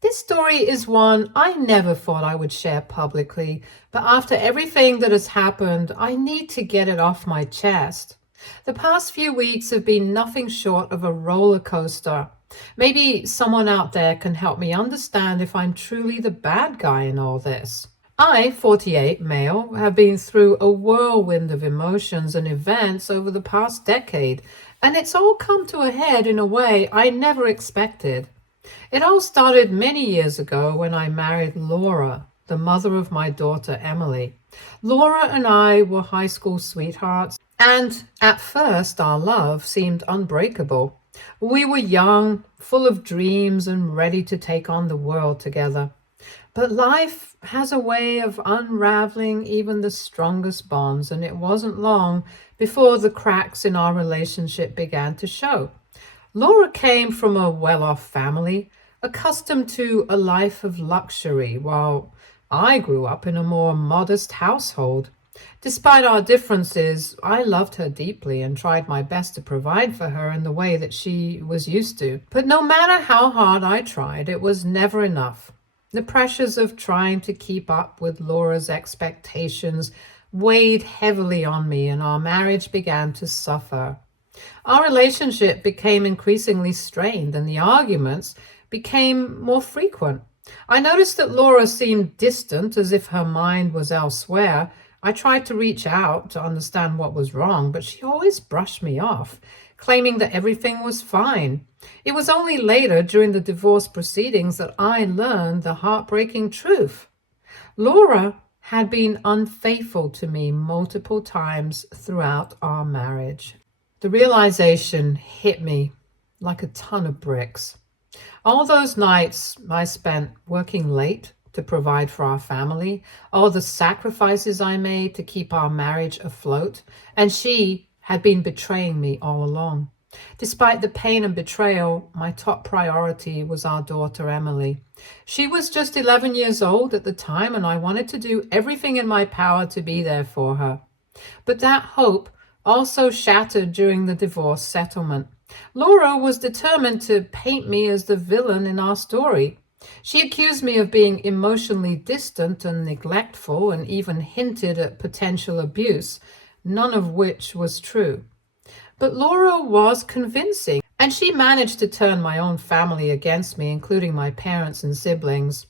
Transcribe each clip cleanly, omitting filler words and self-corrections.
This story is one I never thought I would share publicly, but after everything that has happened, I need to get it off my chest. The past few weeks have been nothing short of a roller coaster. Maybe someone out there can help me understand if I'm truly the bad guy in all this. I, 48 male, have been through a whirlwind of emotions and events over the past decade, and it's all come to a head in a way I never expected. It all started many years ago when I married Laura, the mother of my daughter Emily. Laura and I were high school sweethearts, and at first our love seemed unbreakable. We were young, full of dreams, and ready to take on the world together. But life has a way of unraveling even the strongest bonds, and it wasn't long before the cracks in our relationship began to show. Laura came from a well-off family, accustomed to a life of luxury, while I grew up in a more modest household. Despite our differences, I loved her deeply and tried my best to provide for her in the way that she was used to. But no matter how hard I tried, it was never enough. The pressures of trying to keep up with Laura's expectations weighed heavily on me, and our marriage began to suffer. Our relationship became increasingly strained, and the arguments became more frequent. I noticed that Laura seemed distant, as if her mind was elsewhere. I tried to reach out to understand what was wrong, but she always brushed me off, claiming that everything was fine. It was only later, during the divorce proceedings, that I learned the heartbreaking truth. Laura had been unfaithful to me multiple times throughout our marriage. The realization hit me like a ton of bricks. All those nights I spent working late to provide for our family, all the sacrifices I made to keep our marriage afloat, and she had been betraying me all along. Despite the pain and betrayal, my top priority was our daughter Emily. She was just 11 years old at the time, and I wanted to do everything in my power to be there for her. But that hope also shattered during the divorce settlement. Laura was determined to paint me as the villain in our story. She accused me of being emotionally distant and neglectful, and even hinted at potential abuse, none of which was true. But Laura was convincing, and she managed to turn my own family against me, including my parents and siblings.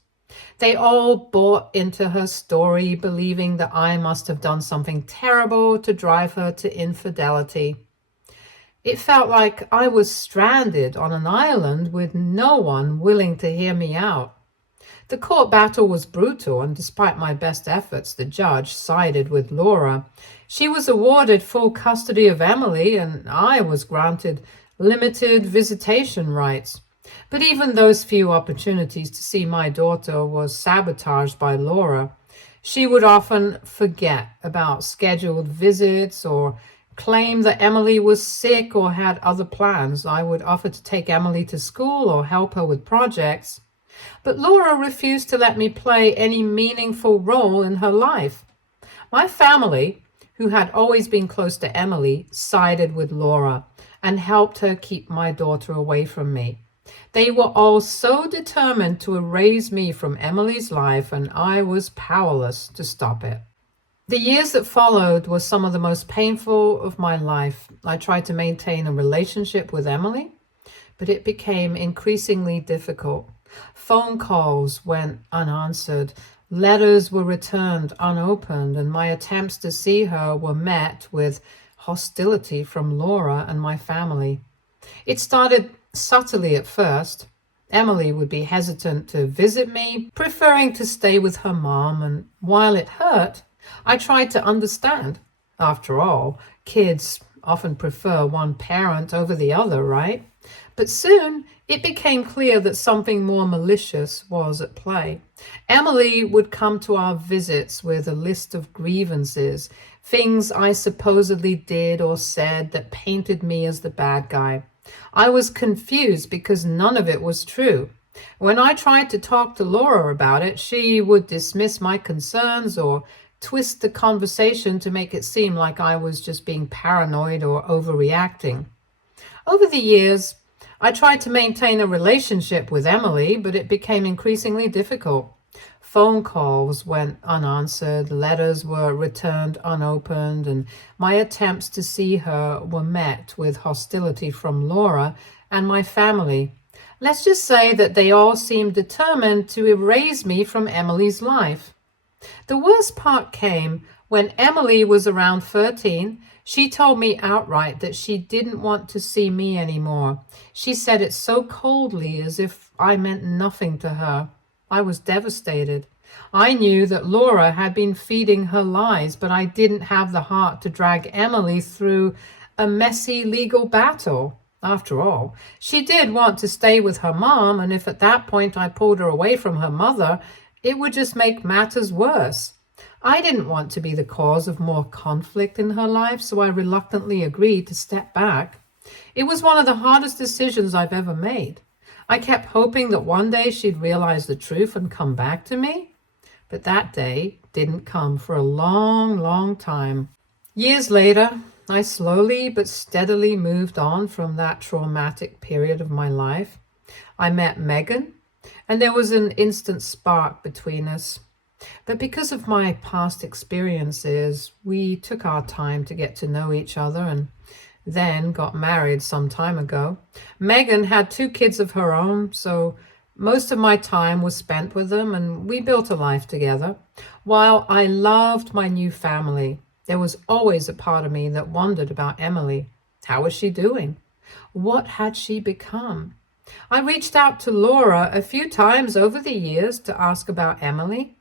They all bought into her story, believing that I must have done something terrible to drive her to infidelity. It felt like I was stranded on an island with no one willing to hear me out. The court battle was brutal, and despite my best efforts, the judge sided with Laura. She was awarded full custody of Emily, and I was granted limited visitation rights. But even those few opportunities to see my daughter was sabotaged by Laura. She would often forget about scheduled visits or claim that Emily was sick or had other plans. I would offer to take Emily to school or help her with projects. But Laura refused to let me play any meaningful role in her life. My family, who had always been close to Emily, sided with Laura and helped her keep my daughter away from me. They were all so determined to erase me from Emily's life, and I was powerless to stop it. The years that followed were some of the most painful of my life. I tried to maintain a relationship with Emily, but it became increasingly difficult. Phone calls went unanswered, letters were returned unopened, and my attempts to see her were met with hostility from Laura and my family. It started subtly at first. Emily would be hesitant to visit me, preferring to stay with her mom, and while it hurt, I tried to understand. After all, kids often prefer one parent over the other, right? But soon it became clear that something more malicious was at play. Emily would come to our visits with a list of grievances, things I supposedly did or said that painted me as the bad guy. I was confused because none of it was true. When I tried to talk to Laura about it, she would dismiss my concerns or twist the conversation to make it seem like I was just being paranoid or overreacting. Over the years, I tried to maintain a relationship with Emily, but it became increasingly difficult. Phone calls went unanswered, letters were returned unopened, and my attempts to see her were met with hostility from Laura and my family. Let's just say that they all seemed determined to erase me from Emily's life. The worst part came when Emily was around 13. She told me outright that she didn't want to see me anymore. She said it so coldly, as if I meant nothing to her. I was devastated. I knew that Laura had been feeding her lies, but I didn't have the heart to drag Emily through a messy legal battle. After all, she did want to stay with her mom, and if at that point I pulled her away from her mother, it would just make matters worse. I didn't want to be the cause of more conflict in her life, so I reluctantly agreed to step back. It was one of the hardest decisions I've ever made. I kept hoping that one day she'd realize the truth and come back to me, but that day didn't come for a long, long time. Years later, I slowly but steadily moved on from that traumatic period of my life. I met Megan, and there was an instant spark between us. But because of my past experiences, we took our time to get to know each other and then got married some time ago. Megan had 2 kids of her own, so most of my time was spent with them, and we built a life together. While I loved my new family, there was always a part of me that wondered about Emily. How was she doing? What had she become? I reached out to Laura a few times over the years to ask about Emily,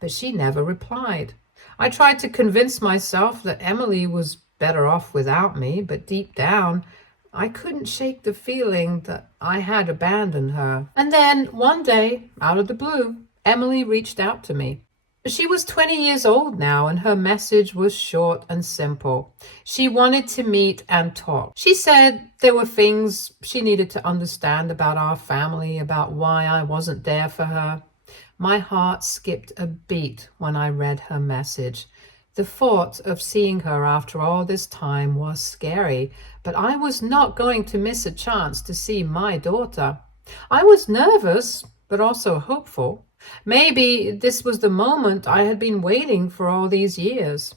but she never replied. I tried to convince myself that Emily was better off without me, but deep down, I couldn't shake the feeling that I had abandoned her. And then one day, out of the blue, Emily reached out to me. She was 20 years old now, and her message was short and simple. She wanted to meet and talk. She said there were things she needed to understand about our family, about why I wasn't there for her. My heart skipped a beat when I read her message. The thought of seeing her after all this time was scary, but I was not going to miss a chance to see my daughter. I was nervous, but also hopeful. Maybe this was the moment I had been waiting for all these years.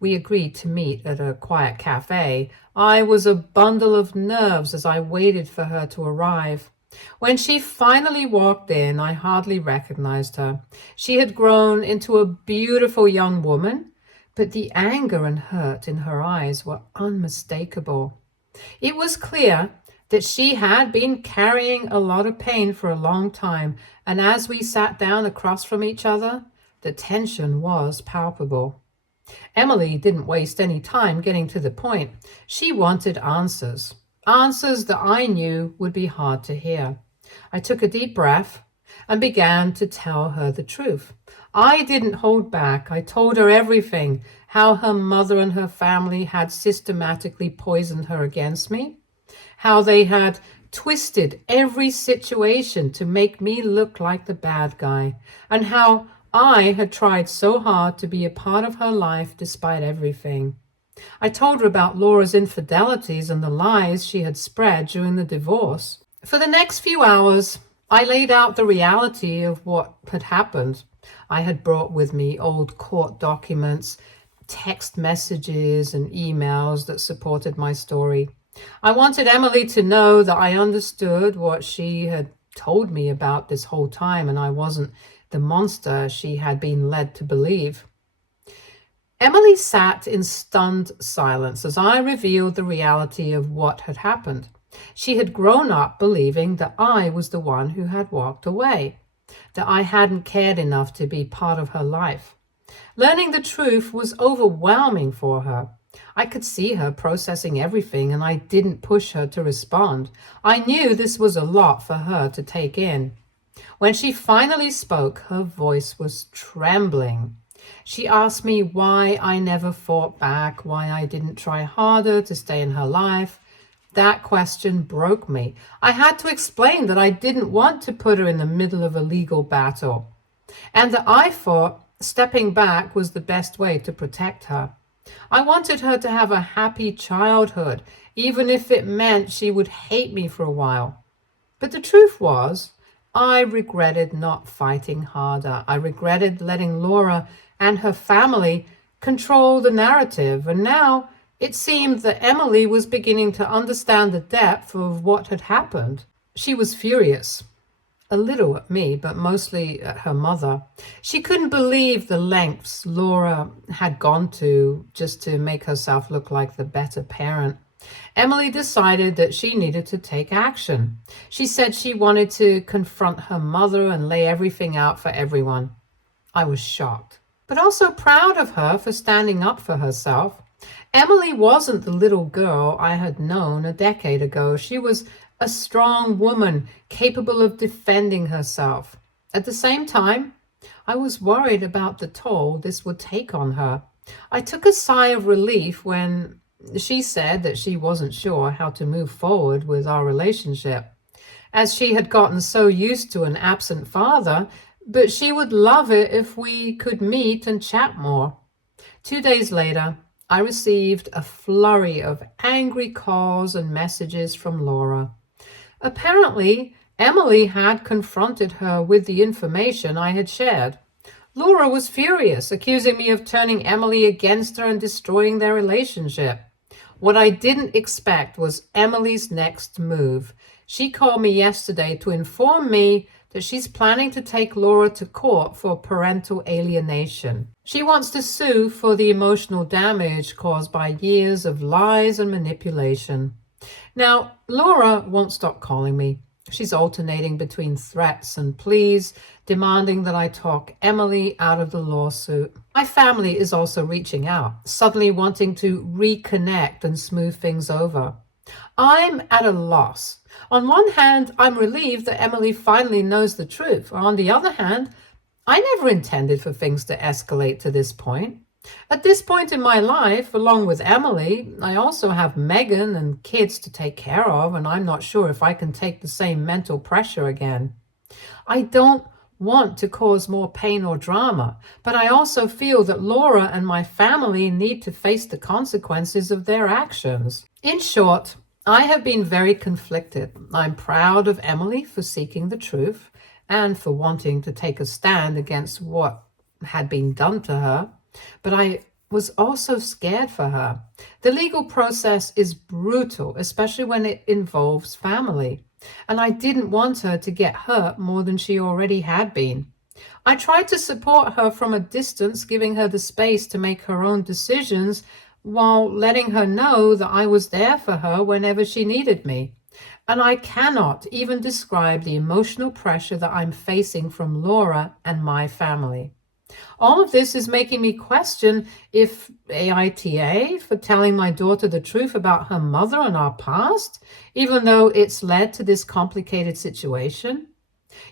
We agreed to meet at a quiet cafe. I was a bundle of nerves as I waited for her to arrive. When she finally walked in, I hardly recognized her. She had grown into a beautiful young woman, but the anger and hurt in her eyes were unmistakable. It was clear that she had been carrying a lot of pain for a long time, and as we sat down across from each other, the tension was palpable. Emily didn't waste any time getting to the point. She wanted answers, answers that I knew would be hard to hear. I took a deep breath and began to tell her the truth. I didn't hold back. I told her everything, how her mother and her family had systematically poisoned her against me, how they had twisted every situation to make me look like the bad guy, and how I had tried so hard to be a part of her life despite everything. I told her about Laura's infidelities and the lies she had spread during the divorce. For the next few hours, I laid out the reality of what had happened. I had brought with me old court documents, text messages, and emails that supported my story. I wanted Emily to know that I understood what she had told me about this whole time, and I wasn't the monster she had been led to believe. Emily sat in stunned silence as I revealed the reality of what had happened. She had grown up believing that I was the one who had walked away, that I hadn't cared enough to be part of her life. Learning the truth was overwhelming for her. I could see her processing everything, and I didn't push her to respond. I knew this was a lot for her to take in. When she finally spoke, her voice was trembling. She asked me why I never fought back, why I didn't try harder to stay in her life. That question broke me. I had to explain that I didn't want to put her in the middle of a legal battle, and that I thought stepping back was the best way to protect her. I wanted her to have a happy childhood, even if it meant she would hate me for a while. But the truth was, I regretted not fighting harder. I regretted letting Laura and her family control the narrative. And now it seemed that Emily was beginning to understand the depth of what had happened. She was furious. A little at me, but mostly at her mother. She couldn't believe the lengths Laura had gone to just to make herself look like the better parent. Emily decided that she needed to take action. She said she wanted to confront her mother and lay everything out for everyone. I was shocked, but also proud of her for standing up for herself. Emily wasn't the little girl I had known a decade ago. She was a strong woman capable of defending herself. At the same time, I was worried about the toll this would take on her. I took a sigh of relief when she said that she wasn't sure how to move forward with our relationship, as she had gotten so used to an absent father, but she would love it if we could meet and chat more. 2 days later, I received a flurry of angry calls and messages from Laura. Apparently, Emily had confronted her with the information I had shared. Laura was furious, accusing me of turning Emily against her and destroying their relationship. What I didn't expect was Emily's next move. She called me yesterday to inform me that she's planning to take Laura to court for parental alienation. She wants to sue for the emotional damage caused by years of lies and manipulation. Now, Laura won't stop calling me. She's alternating between threats and pleas, demanding that I talk Emily out of the lawsuit. My family is also reaching out, suddenly wanting to reconnect and smooth things over. I'm at a loss. On one hand, I'm relieved that Emily finally knows the truth. On the other hand, I never intended for things to escalate to this point. At this point in my life, along with Emily, I also have Megan and kids to take care of, and I'm not sure if I can take the same mental pressure again. I don't want to cause more pain or drama, but I also feel that Laura and my family need to face the consequences of their actions. In short, I have been very conflicted. I'm proud of Emily for seeking the truth and for wanting to take a stand against what had been done to her. But I was also scared for her. The legal process is brutal, especially when it involves family. And I didn't want her to get hurt more than she already had been. I tried to support her from a distance, giving her the space to make her own decisions while letting her know that I was there for her whenever she needed me. And I cannot even describe the emotional pressure that I'm facing from Laura and my family. All of this is making me question if AITA for telling my daughter the truth about her mother and our past, even though it's led to this complicated situation.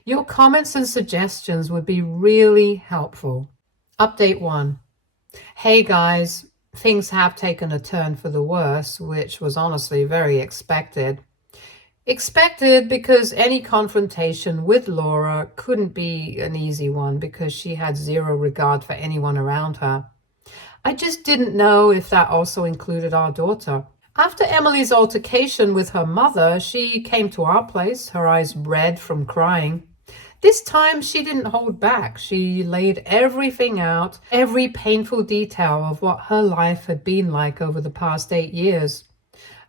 Your comments and suggestions would be really helpful. Update 1. Hey guys, things have taken a turn for the worse, which was honestly very expected. Expected because any confrontation with Laura couldn't be an easy one because she had zero regard for anyone around her. I just didn't know if that also included our daughter. After Emily's altercation with her mother, she came to our place, her eyes red from crying. This time she didn't hold back. She laid everything out, every painful detail of what her life had been like over the past 8 years.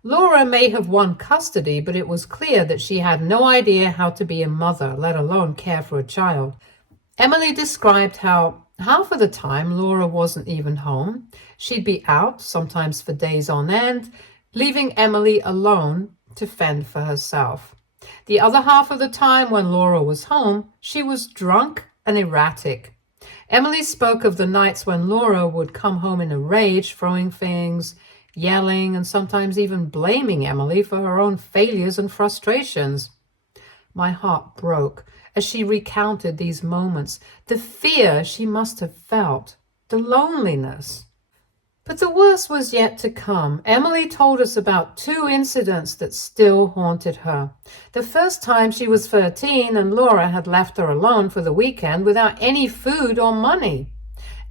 Laura may have won custody, but it was clear that she had no idea how to be a mother, let alone care for a child. Emily described how half of the time Laura wasn't even home. She'd be out, sometimes for days on end, leaving Emily alone to fend for herself. The other half of the time when Laura was home, she was drunk and erratic. Emily spoke of the nights when Laura would come home in a rage, throwing things, yelling, and sometimes even blaming Emily for her own failures and frustrations. My heart broke as she recounted these moments, the fear she must have felt, the loneliness. But the worst was yet to come. Emily told us about 2 incidents that still haunted her. The first time she was 13 and Laura had left her alone for the weekend without any food or money.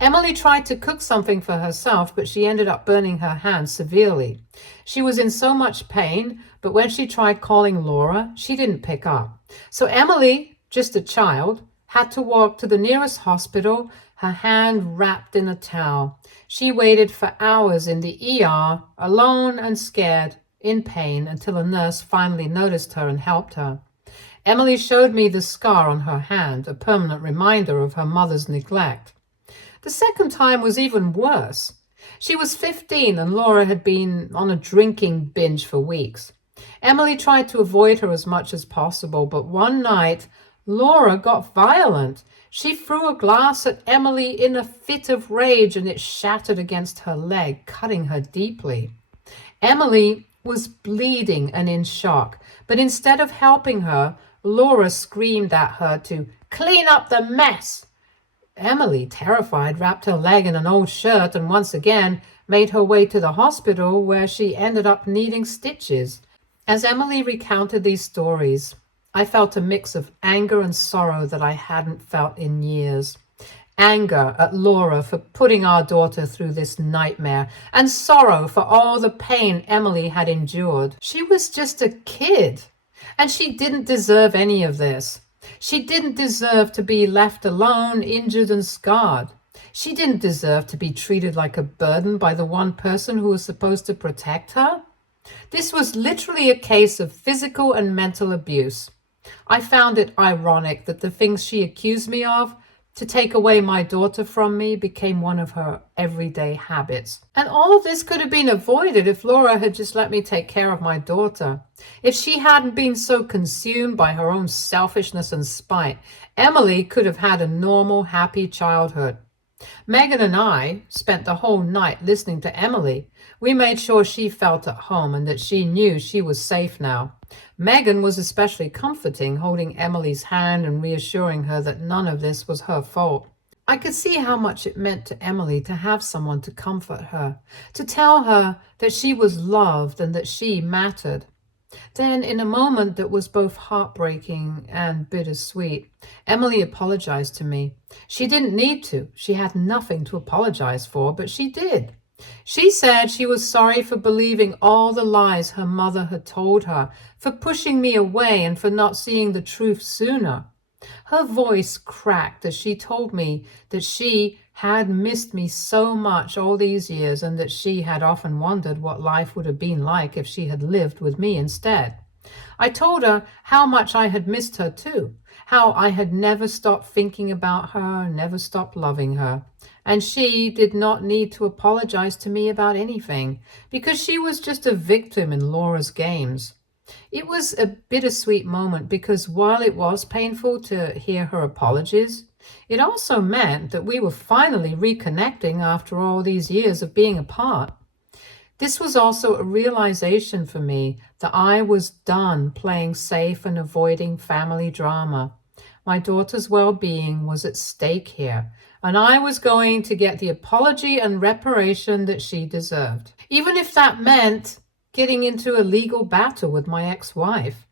Emily tried to cook something for herself, but she ended up burning her hand severely. She was in so much pain, but when she tried calling Laura, she didn't pick up. So Emily, just a child, had to walk to the nearest hospital, her hand wrapped in a towel. She waited for hours in the ER, alone and scared, in pain, until a nurse finally noticed her and helped her. Emily showed me the scar on her hand, a permanent reminder of her mother's neglect. The second time was even worse. She was 15 and Laura had been on a drinking binge for weeks. Emily tried to avoid her as much as possible, but one night, Laura got violent. She threw a glass at Emily in a fit of rage and it shattered against her leg, cutting her deeply. Emily was bleeding and in shock, but instead of helping her, Laura screamed at her to clean up the mess. Emily, terrified, wrapped her leg in an old shirt and once again made her way to the hospital where she ended up needing stitches. As Emily recounted these stories, I felt a mix of anger and sorrow that I hadn't felt in years. Anger at Laura for putting our daughter through this nightmare, and sorrow for all the pain Emily had endured. She was just a kid, and she didn't deserve any of this. She didn't deserve to be left alone, injured and scarred. She didn't deserve to be treated like a burden by the one person who was supposed to protect her. This was literally a case of physical and mental abuse. I found it ironic that the things she accused me of, to take away my daughter from me, became one of her everyday habits. And all of this could have been avoided if Laura had just let me take care of my daughter. If she hadn't been so consumed by her own selfishness and spite, Emily could have had a normal, happy childhood. Megan and I spent the whole night listening to Emily. We made sure she felt at home and that she knew she was safe now. Megan was especially comforting, holding Emily's hand and reassuring her that none of this was her fault. I could see how much it meant to Emily to have someone to comfort her, to tell her that she was loved and that she mattered. Then, in a moment that was both heartbreaking and bittersweet, Emily apologized to me. She didn't need to. She had nothing to apologize for, but she did. She said she was sorry for believing all the lies her mother had told her, for pushing me away and for not seeing the truth sooner. Her voice cracked as she told me that she had missed me so much all these years and that she had often wondered what life would have been like if she had lived with me instead. I told her how much I had missed her too, how I had never stopped thinking about her, never stopped loving her. And she did not need to apologize to me about anything, because she was just a victim in Laura's games. It was a bittersweet moment because while it was painful to hear her apologies, it also meant that we were finally reconnecting after all these years of being apart. This was also a realization for me that I was done playing safe and avoiding family drama. My daughter's well-being was at stake here, and I was going to get the apology and reparation that she deserved, even if that meant getting into a legal battle with my ex-wife.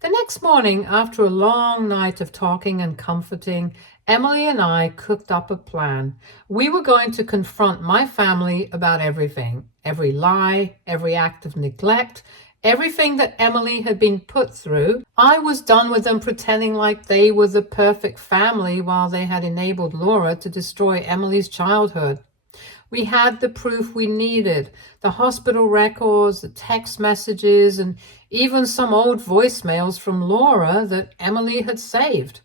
The next morning, after a long night of talking and comforting, Emily and I cooked up a plan. We were going to confront my family about everything, every lie, every act of neglect, everything that Emily had been put through. I was done with them pretending like they were the perfect family while they had enabled Laura to destroy Emily's childhood. We had the proof we needed, the hospital records, the text messages, and even some old voicemails from Laura that Emily had saved.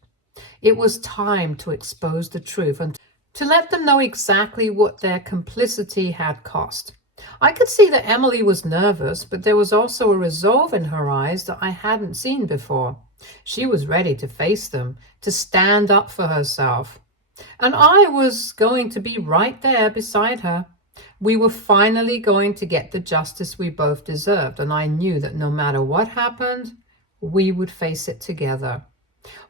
It was time to expose the truth and to let them know exactly what their complicity had cost. I could see that Emily was nervous, but there was also a resolve in her eyes that I hadn't seen before. She was ready to face them, to stand up for herself. And I was going to be right there beside her. We were finally going to get the justice we both deserved, and I knew that no matter what happened, we would face it together.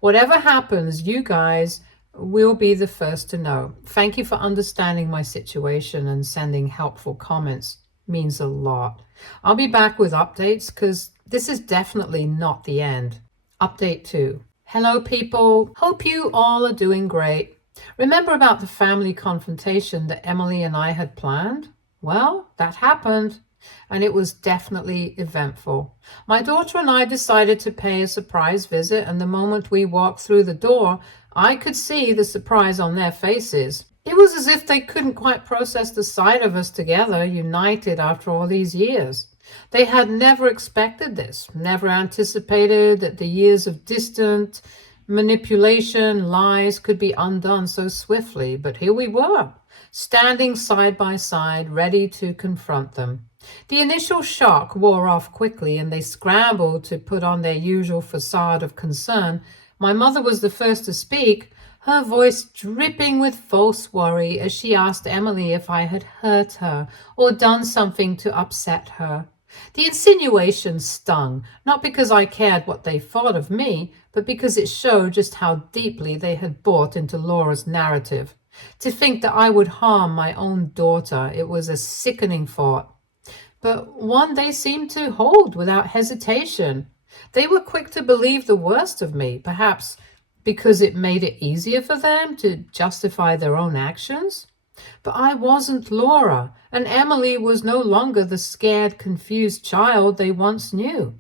Whatever happens, you guys will be the first to know. Thank you for understanding my situation and sending helpful comments. It means a lot. I'll be back with updates because this is definitely not the end. Update 2. Hello people, hope you all are doing great. Remember about the family confrontation that Emily and I had planned? Well, that happened, and it was definitely eventful. My daughter and I decided to pay a surprise visit, and the moment we walked through the door, I could see the surprise on their faces. It was as if they couldn't quite process the sight of us together, united after all these years. They had never expected this, never anticipated that the years of distant manipulation, lies could be undone so swiftly. But here we were, standing side by side, ready to confront them. The initial shock wore off quickly, and they scrambled to put on their usual facade of concern. My mother was the first to speak, her voice dripping with false worry as she asked Emily if I had hurt her or done something to upset her. The insinuation stung, not because I cared what they thought of me, but because it showed just how deeply they had bought into Laura's narrative. To think that I would harm my own daughter, it was a sickening thought, but one they seemed to hold without hesitation. They were quick to believe the worst of me, perhaps because it made it easier for them to justify their own actions. But I wasn't Laura, and Emily was no longer the scared, confused child they once knew.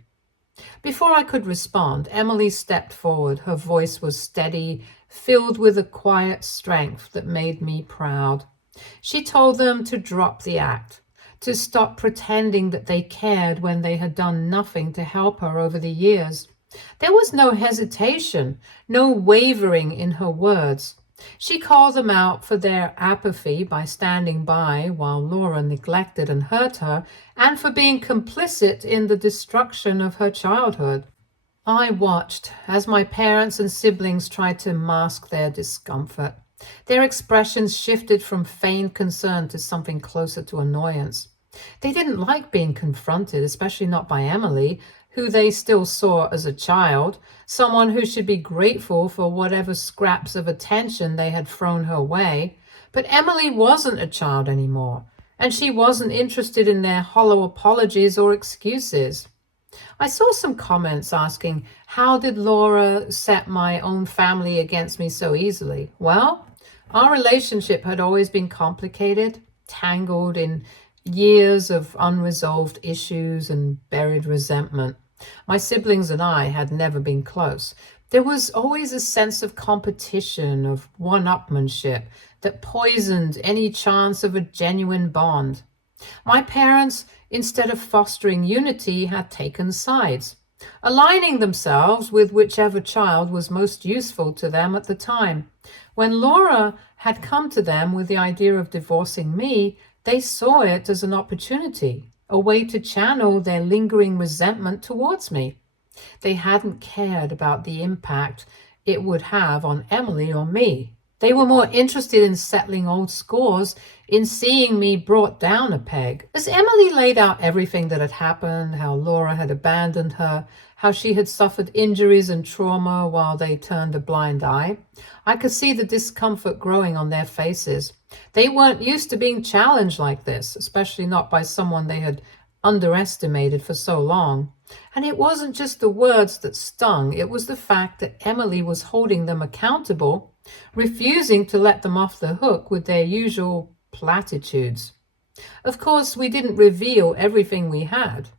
Before I could respond, Emily stepped forward. Her voice was steady, filled with a quiet strength that made me proud. She told them to drop the act, to stop pretending that they cared when they had done nothing to help her over the years. There was no hesitation, no wavering in her words. She called them out for their apathy by standing by while Laura neglected and hurt her, and for being complicit in the destruction of her childhood. I watched as my parents and siblings tried to mask their discomfort. Their expressions shifted from feigned concern to something closer to annoyance. They didn't like being confronted, especially not by Emily, who they still saw as a child, someone who should be grateful for whatever scraps of attention they had thrown her way. But Emily wasn't a child anymore, and she wasn't interested in their hollow apologies or excuses. I saw some comments asking, how did Laura set my own family against me so easily? Well, our relationship had always been complicated, tangled in years of unresolved issues and buried resentment. My siblings and I had never been close. There was always a sense of competition, of one-upmanship that poisoned any chance of a genuine bond. My parents, instead of fostering unity, had taken sides, aligning themselves with whichever child was most useful to them at the time. When Laura had come to them with the idea of divorcing me, they saw it as an opportunity, a way to channel their lingering resentment towards me. They hadn't cared about the impact it would have on Emily or me. They were more interested in settling old scores, in seeing me brought down a peg. As Emily laid out everything that had happened, how Laura had abandoned her, how she had suffered injuries and trauma while they turned a blind eye, I could see the discomfort growing on their faces. They weren't used to being challenged like this, especially not by someone they had underestimated for so long. And it wasn't just the words that stung, it was the fact that Emily was holding them accountable, refusing to let them off the hook with their usual platitudes. Of course, we didn't reveal everything we had.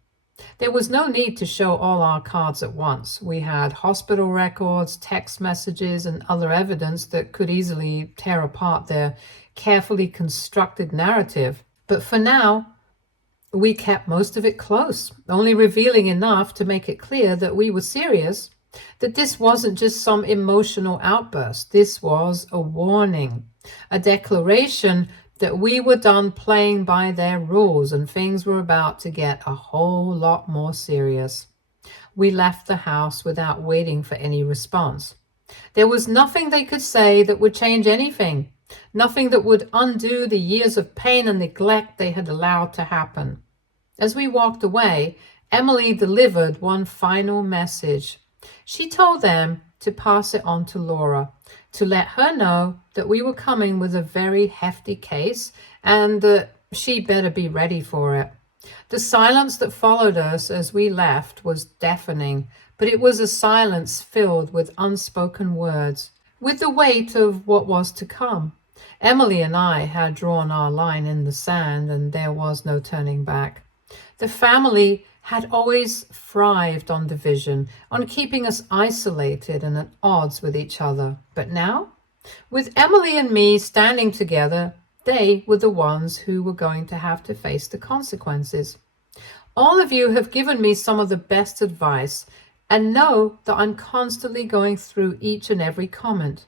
There was no need to show all our cards at once. We had hospital records, text messages, and other evidence that could easily tear apart their carefully constructed narrative. But for now, we kept most of it close, only revealing enough to make it clear that we were serious, that this wasn't just some emotional outburst. This was a warning, a declaration that we were done playing by their rules and things were about to get a whole lot more serious. We left the house without waiting for any response. There was nothing they could say that would change anything, nothing that would undo the years of pain and neglect they had allowed to happen. As we walked away, Emily delivered one final message. She told them to pass it on to Laura, to let her know that we were coming with a very hefty case and that she better be ready for it. The silence that followed us as we left was deafening, but it was a silence filled with unspoken words. with the weight of what was to come. Emily and I had drawn our line in the sand, and there was no turning back. The family had always thrived on division, on keeping us isolated and at odds with each other. But now, with Emily and me standing together, they were the ones who were going to have to face the consequences. All of you have given me some of the best advice, and know that I'm constantly going through each and every comment.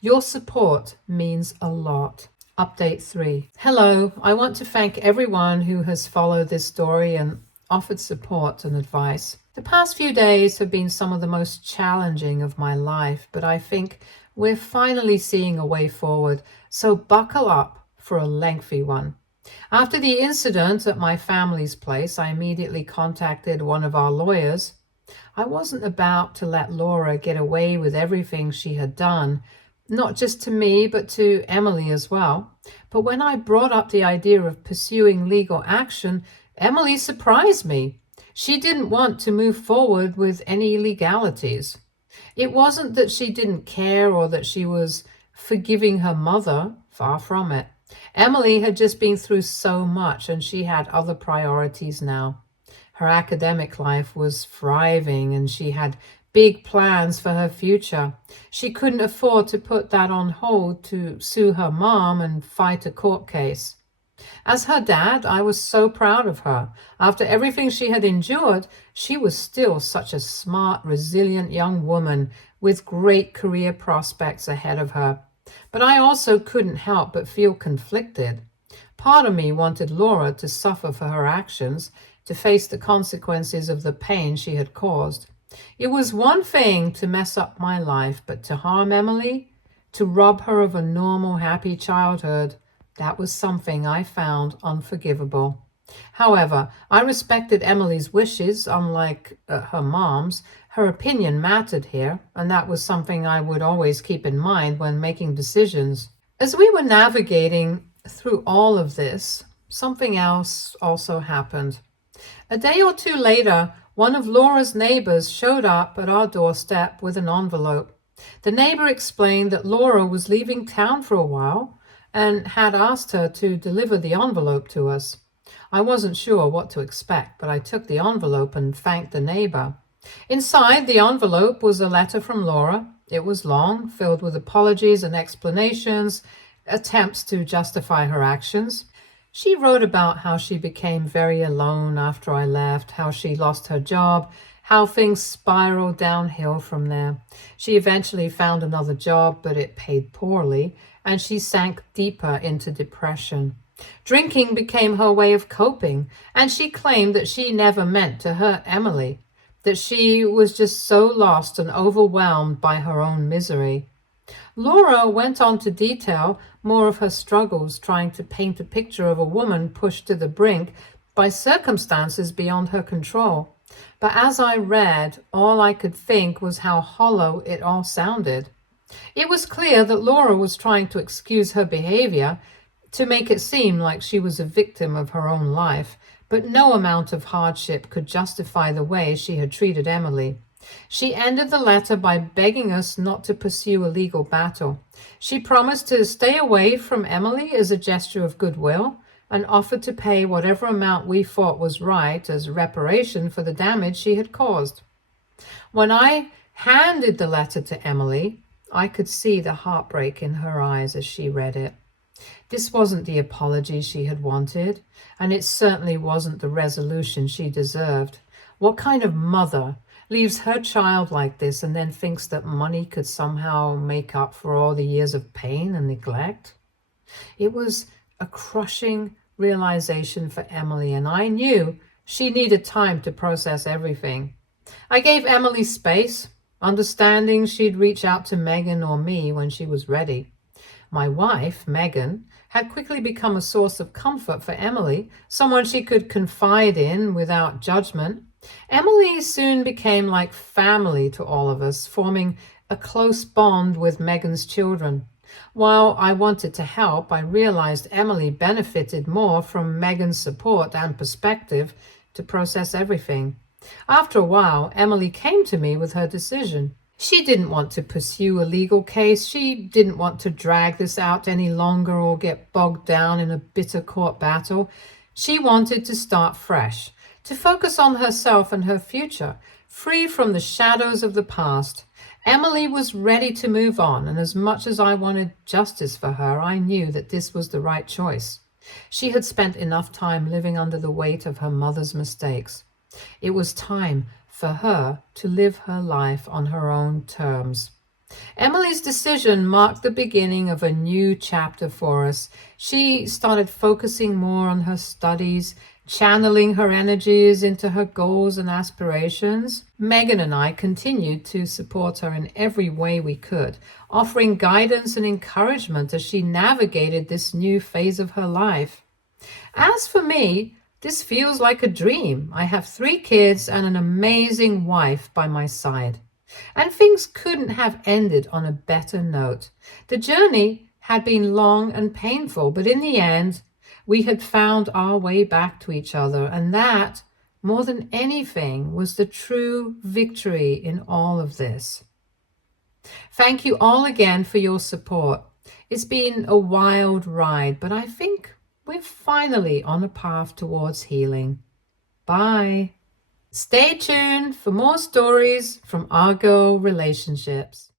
Your support means a lot. Update 3. Hello, I want to thank everyone who has followed this story and offered support and advice. The past few days have been some of the most challenging of my life, but I think we're finally seeing a way forward, so buckle up for a lengthy one. After the incident at my family's place, I immediately contacted one of our lawyers. I wasn't about to let Laura get away with everything she had done, not just to me, but to Emily as well. But when I brought up the idea of pursuing legal action, Emily surprised me. She didn't want to move forward with any legalities. It wasn't that she didn't care or that she was forgiving her mother, far from it. Emily had just been through so much, and she had other priorities now. Her academic life was thriving, and she had big plans for her future. She couldn't afford to put that on hold to sue her mom and fight a court case. As her dad, I was so proud of her. After everything she had endured, she was still such a smart, resilient young woman with great career prospects ahead of her. But I also couldn't help but feel conflicted. Part of me wanted Laura to suffer for her actions, to face the consequences of the pain she had caused. It was one thing to mess up my life, but to harm Emily, to rob her of a normal, happy childhood, that was something I found unforgivable. However, I respected Emily's wishes, unlike her mom's. Her opinion mattered here, and that was something I would always keep in mind when making decisions. As we were navigating through all of this, something else also happened. A day or two later, one of Laura's neighbors showed up at our doorstep with an envelope. The neighbor explained that Laura was leaving town for a while and had asked her to deliver the envelope to us. I wasn't sure what to expect, but I took the envelope and thanked the neighbor. Inside the envelope was a letter from Laura. It was long, filled with apologies and explanations, attempts to justify her actions. She wrote about how she became very alone after I left, how she lost her job, how things spiraled downhill from there. She eventually found another job, but it paid poorly, and she sank deeper into depression. Drinking became her way of coping, and she claimed that she never meant to hurt Emily, that she was just so lost and overwhelmed by her own misery. Laura went on to detail more of her struggles, trying to paint a picture of a woman pushed to the brink by circumstances beyond her control. But as I read, all I could think was how hollow it all sounded. It was clear that Laura was trying to excuse her behavior, to make it seem like she was a victim of her own life, but no amount of hardship could justify the way she had treated Emily. She ended the letter by begging us not to pursue a legal battle. She promised to stay away from Emily as a gesture of goodwill, and offered to pay whatever amount we thought was right as reparation for the damage she had caused. When I handed the letter to Emily, I could see the heartbreak in her eyes as she read it. This wasn't the apology she had wanted, and it certainly wasn't the resolution she deserved. What kind of mother leaves her child like this and then thinks that money could somehow make up for all the years of pain and neglect? It was a crushing realization for Emily, and I knew she needed time to process everything. I gave Emily space, understanding she'd reach out to Megan or me when she was ready. My wife, Megan, had quickly become a source of comfort for Emily, someone she could confide in without judgment. Emily soon became like family to all of us, forming a close bond with Megan's children. While I wanted to help, I realized Emily benefited more from Megan's support and perspective to process everything. After a while, Emily came to me with her decision. She didn't want to pursue a legal case. She didn't want to drag this out any longer or get bogged down in a bitter court battle. She wanted to start fresh, to focus on herself and her future, free from the shadows of the past. Emily was ready to move on, and as much as I wanted justice for her, I knew that this was the right choice. She had spent enough time living under the weight of her mother's mistakes. It was time for her to live her life on her own terms. Emily's decision marked the beginning of a new chapter for us. She started focusing more on her studies, channeling her energies into her goals and aspirations. Megan and I continued to support her in every way we could, offering guidance and encouragement as she navigated this new phase of her life. As for me, this feels like a dream. I have 3 kids and an amazing wife by my side. And things couldn't have ended on a better note. The journey had been long and painful, but in the end, we had found our way back to each other, and that, more than anything, was the true victory in all of this. Thank you all again for your support. It's been a wild ride, but I think we're finally on a path towards healing. Bye. Stay tuned for more stories from Argo Relationships.